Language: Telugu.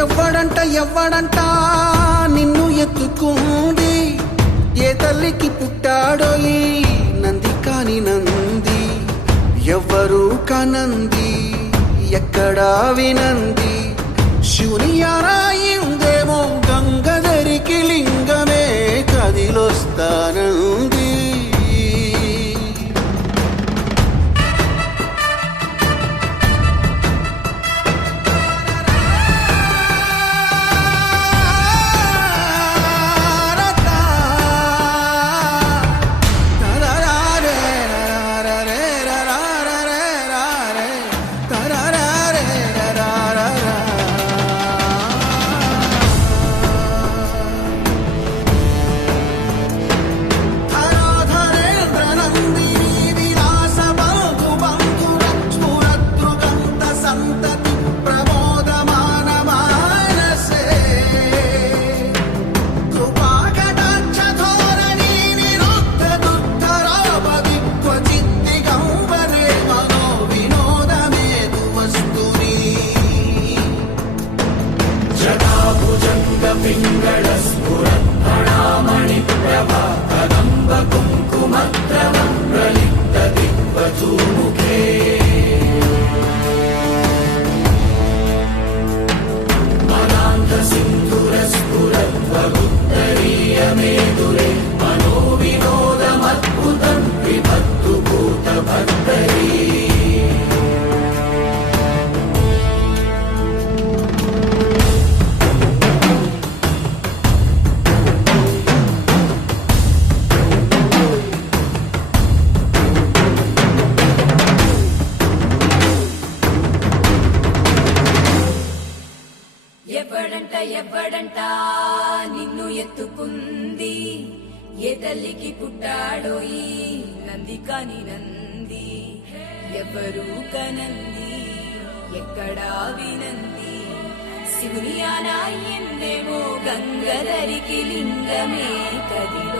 ఎవ్వడంట నిన్ను ఎత్తుకుంది, ఏ తల్లికి పుట్టాడో ఈ నంది కాని నంది, ఎవ్వరూ కనంది ఎక్కడా వినంది, శివుని ఆరాయిందేమో గంగధరికి లింగమే కదిలొస్తానంది. ఎవ్వడంట నిన్ను ఎత్తుకుంది, ఏ తల్లికి పుట్టాడో ఈ నంది కాని నంది, ఎవ్వరూ కనంది ఎక్కడా వినంది, శివుని ఆనాయిందేమో గంగధరికి లింగమే కదిలో